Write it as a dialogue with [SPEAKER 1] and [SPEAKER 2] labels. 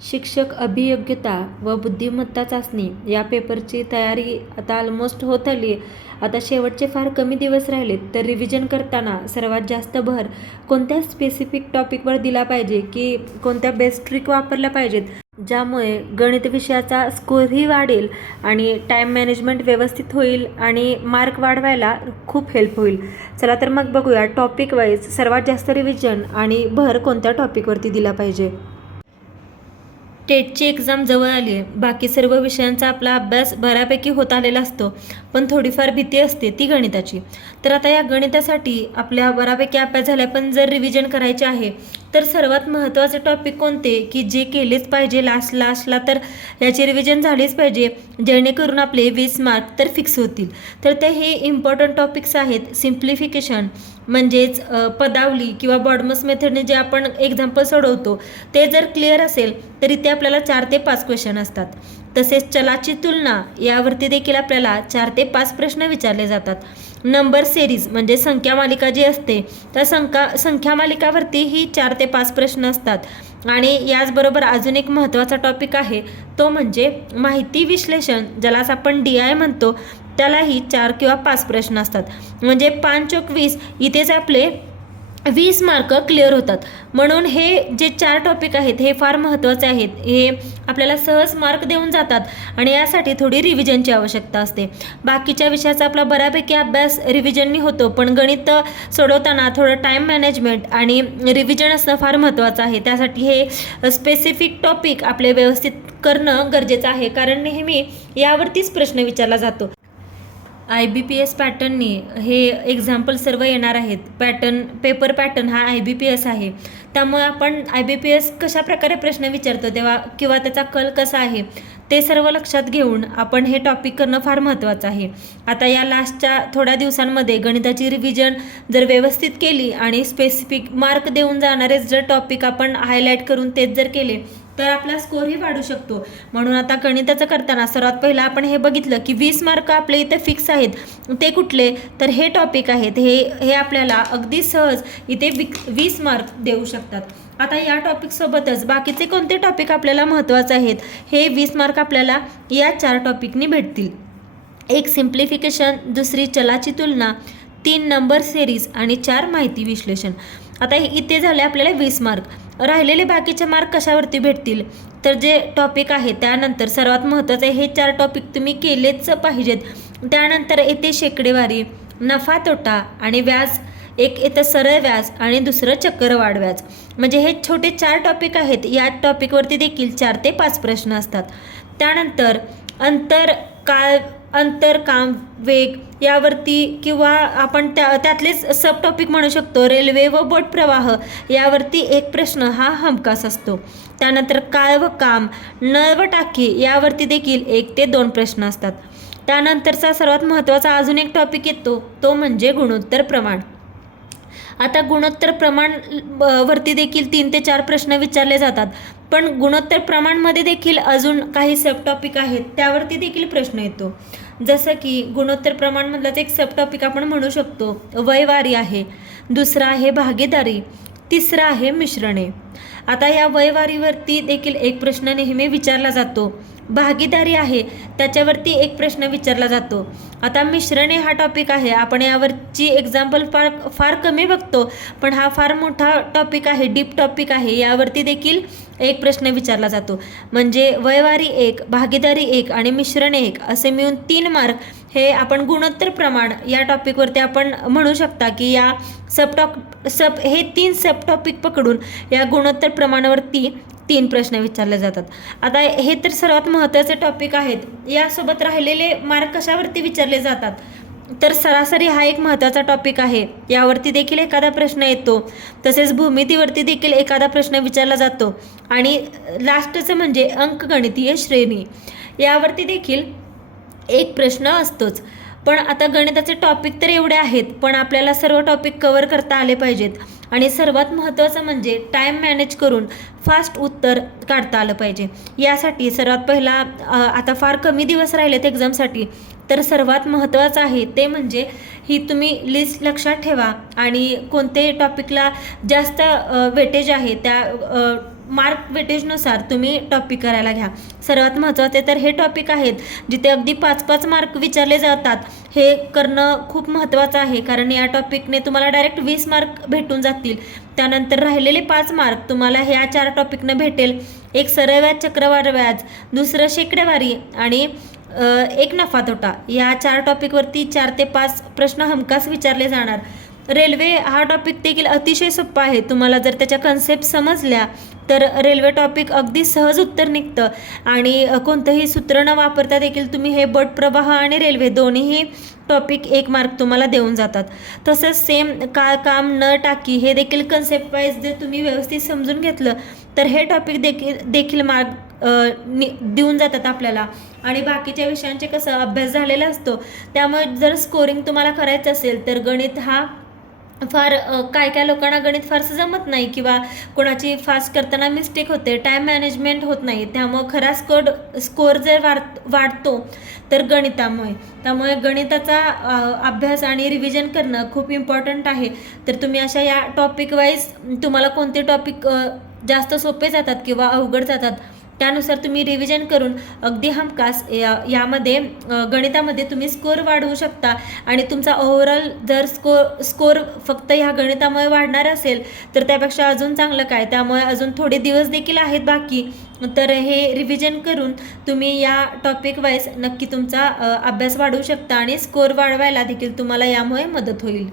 [SPEAKER 1] शिक्षक अभियोग्यता व बुद्धिमत्ता चाचणी या पेपरची तयारी आता ऑलमोस्ट होत आली. आता शेवटचे फार कमी दिवस राहिलेत तर रिव्हिजन करताना सर्वात जास्त भर कोणत्या स्पेसिफिक टॉपिकवर दिला पाहिजे की कोणत्या बेस्ट ट्रिक वापरल्या पाहिजेत? ज्यामुळे गणित विषयाचा स्कोरही वाढेल आणि टाईम मॅनेजमेंट व्यवस्थित होईल आणि मार्क वाढवायला खूप हेल्प होईल. चला तर मग बघूया टॉपिक वाईज सर्वात जास्त रिव्हिजन आणि भर कोणत्या टॉपिकवरती दिला पाहिजे? टेटची एक्झाम जवळ आली आहे. बाकी सर्व विषयांचा आपला अभ्यास बऱ्यापैकी होत आलेला असतो. पण थोडीफार भीती असते ती गणिताची. तर आता या गणितासाठी आपल्या बऱ्यापैकी अभ्यास झाला पण जर रिव्हिजन करायचे आहे तर सर्वात महत्त्वाचे टॉपिक कोणते? की जे केलेच पाहिजे लास्ट लास्टला तर याची रिव्हिजन झालीच पाहिजे. जेणेकरून आपले वीस मार्क तर फिक्स होतील. तर ते हे इम्पॉर्टंट टॉपिक्स आहेत. सिम्प्लिफिकेशन म्हणजेच पदावली किंवा बॉडमस मेथडने जे आपण एक्झाम्पल सोडवतो ते जर क्लिअर असेल तरी ते आपल्याला चार ते पाच क्वेश्चन असतात. तसेच चलाची तुलना यावरती देखील आपल्याला चार ते पाच प्रश्न विचारले जातात. नंबर सेरीज म्हणजे संख्या मालिका जी असते त्या संख्या संख्या मालिकावरती ही चार ते पाच प्रश्न असतात. आणि याचबरोबर अजून एक महत्त्वाचा टॉपिक आहे तो म्हणजे माहिती विश्लेषण ज्यालाच आपण डी आय म्हणतो त्यालाही चार किंवा पाच प्रश्न असतात. म्हणजे पाच चोक वीस इथेच आपले वीस मार्क क्लिअर होतात. म्हणून हे जे चार टॉपिक आहेत हे फार महत्त्वाचे आहेत. हे आपल्याला सहज मार्क देऊन जातात आणि यासाठी थोडी रिव्हिजनची आवश्यकता असते. बाकीच्या विषयाचा आपला बऱ्यापैकी अभ्यास रिव्हिजननी होतो पण गणित सोडवताना थोडं टाईम मॅनेजमेंट आणि रिव्हिजन असणं फार महत्त्वाचं आहे. त्यासाठी हे स्पेसिफिक टॉपिक आपले व्यवस्थित करणं गरजेचं आहे. कारण नेहमी यावरतीच प्रश्न विचारला जातो. आय बी पी एस पॅटर्ननी हे एक्झाम्पल सर्व येणार आहेत. पॅटर्न पेपर पॅटर्न हा आय बी पी एस आहे. त्यामुळे आपण आय बी पी एस कशा प्रकारे प्रश्न विचारतो तेव्हा किंवा त्याचा कल कसा आहे ते सर्व लक्षात घेऊन आपण हे टॉपिक करणं फार महत्त्वाचं आहे. आता या लास्टच्या थोड्या दिवसांमध्ये गणिताची रिव्हिजन जर व्यवस्थित केली आणि स्पेसिफिक मार्क देऊन जाणारे जर टॉपिक आपण हायलाईट करून तेच जर केले तर आपला स्कोरही वाढू शकतो. म्हणून आता गणिताचं करताना सर्वात पहिलं आपण हे बघितलं की वीस मार्क आपले इथे फिक्स आहेत. ते कुठले? तर हे टॉपिक आहेत. हे हे आपल्याला अगदी सहज इथे विक वीस मार्क देऊ शकतात. आता या टॉपिकसोबतच बाकीचे कोणते टॉपिक आपल्याला महत्त्वाचे आहेत? हे वीस मार्क आपल्याला या चार टॉपिकनी भेटतील. एक सिम्प्लिफिकेशन दुसरी चलाची तुलना तीन नंबर सेरीज आणि चार माहिती विश्लेषण. आता हे इथे झाले आपल्याला वीस मार्क राहिलेले बाकीचे मार्क कशावरती भेटतील? तर जे टॉपिक आहे त्यानंतर सर्वात महत्त्वाचं आहे हे चार टॉपिक तुम्ही केलेच पाहिजेत. त्यानंतर येते शेकडेवारी नफा तोटा आणि व्याज. एक येतं सरळ व्याज आणि दुसरं चक्रवाढ व्याज. म्हणजे हे छोटे चार टॉपिक आहेत या टॉपिकवरती देखील चार ते पाच प्रश्न असतात. त्यानंतर अंतर काळ अंतर काम वेग यावरती किंवा आपण त्या त्यातलेच सब टॉपिक म्हणू शकतो रेल्वे व बोट प्रवाह यावरती एक प्रश्न हा हमखास असतो. त्यानंतर काळ व काम नळ व टाकी यावरती देखील एक ते दोन प्रश्न असतात. त्यानंतरचा सर्वात महत्त्वाचा अजून एक टॉपिक येतो तो म्हणजे गुणोत्तर प्रमाण. आता गुणोत्तर प्रमाण वरती देखील तीन ते चार प्रश्न विचारले जातात. पण गुणोत्तर प्रमाणमध्ये देखील अजून काही सब टॉपिक आहेत त्यावरती देखील प्रश्न येतो. जसं की गुणोत्तर प्रमाणमधलाच एक सब टॉपिक आपण म्हणू शकतो वयवारी आहे. दुसरा आहे भागीदारी. तिसरा आहे मिश्रणे. आता या वयवारीवरती देखील एक प्रश्न नेहमी विचारला जातो. भागीदारी आहे त्याच्यावरती एक प्रश्न विचारला जातो. आता मिश्रणे हा टॉपिक आहे. आपण यावरची एक्झाम्पल फार फार कमी बघतो पण हा फार मोठा टॉपिक आहे डीप टॉपिक आहे. यावरती देखील एक प्रश्न विचारला जातो. म्हणजे वयवारी एक भागीदारी एक आणि मिश्रणे एक असे मिळून तीन मार्क हे आपण गुणोत्तर प्रमाण या टॉपिकवरती आपण म्हणू शकता की या सब टॉप सब हे तीन सब टॉपिक पकडून या गुणोत्तर प्रमाणावरती तीन प्रश्न विचारले जातात. आता हे तर सर्वात महत्त्वाचे टॉपिक आहेत. यासोबत राहिलेले मार्क कशावरती विचारले जातात? तर सरासरी हा एक महत्त्वाचा टॉपिक आहे. यावरती देखील एखादा प्रश्न येतो. तसेच भूमितीवरती देखील एखादा प्रश्न विचारला जातो. आणि लास्टचं म्हणजे अंकगणितीय श्रेणी. यावरती देखील एक प्रश्न असतोच. पण आता गणिताचे टॉपिक तर एवढे आहेत पण आपल्याला सर्व टॉपिक कवर करता आले पाहिजेत. आणि सर्वात महत्त्वाचं म्हणजे टाईम मॅनेज करून फास्ट उत्तर काढता आलं पाहिजे. यासाठी सर्वात पहिला आता फार कमी दिवस राहिलेत एक्झामसाठी तर सर्वात महत्त्वाचं आहे ते म्हणजे ही तुम्ही लिस्ट लक्षात ठेवा. आणि कोणते टॉपिकला जास्त वेटेज आहे त्या मार्क वेटेजनुसार तुम्ही टॉपिक करायला घ्या. सर्वात महत्त्वाचे तर हे टॉपिक आहेत जिथे अगदी पाच पाच मार्क विचारले जातात. हे करणं खूप महत्त्वाचं आहे कारण या टॉपिकने तुम्हाला डायरेक्ट वीस मार्क भेटून जातील. त्यानंतर राहिलेले पाच मार्क तुम्हाला ह्या चार टॉपिकनं भेटेल. एक सरळ व्याज चक्रवाढ व्याज दुसरं शेकडेवारी आणि एक नफा तोटा या चार टॉपिकवरती चार ते पाच प्रश्न हमखास विचारले जाणार. रेल्वे हा टॉपिक देखील अतिशय सोपा आहे. तुम्हाला जर त्याच्या कन्सेप्ट समजल्या तर रेल्वे टॉपिक अगदी सहज उत्तर निघतं. आणि कोणतंही सूत्र न वापरता देखील तुम्ही हे बट प्रवाह आणि रेल्वे दोन्हीही टॉपिक एक मार्क तुम्हाला देऊन जातात. तसंच सेम का काम न टाकी हे देखील कन्सेप्ट वाईज जर तुम्ही व्यवस्थित समजून घेतलं तर हे टॉपिक देखील देखील मार्क नि देऊन जातात आपल्याला. आणि बाकीच्या विषयांचे कसं अभ्यास झालेला असतो त्यामुळे जर स्कोरिंग तुम्हाला करायचं असेल तर गणित हा फार काय काय लोकांना गणित फारसं जमत नाही किंवा कोणाची फास्ट करताना मिस्टेक होते टाईम मॅनेजमेंट होत नाही त्यामुळं खरा स्कोर स्कोर जर वाढ वाढतो तर गणितामुळे. त्यामुळे गणिताचा अभ्यास आणि रिव्हिजन करणं खूप इम्पॉर्टंट आहे. तर तुम्ही अशा या टॉपिक वाईज तुम्हाला कोणते टॉपिक जास्त सोपे जातात किंवा अवघड जातात त्यानुसार तुम्ही रिव्हिजन करून अगदी हमखास या यामध्ये गणितामध्ये तुम्ही स्कोर वाढवू शकता. आणि तुमचा ओव्हरऑल जर स्कोर स्कोर फक्त ह्या गणितामुळे वाढणार असेल तर त्यापेक्षा अजून चांगलं काय? त्यामुळे अजून थोडे दिवस देखील आहेत बाकी. तर हे रिव्हिजन करून तुम्ही या टॉपिक वाईज नक्की तुमचा अभ्यास वाढवू शकता आणि स्कोर वाढवायला देखील तुम्हाला यामुळे मदत होईल.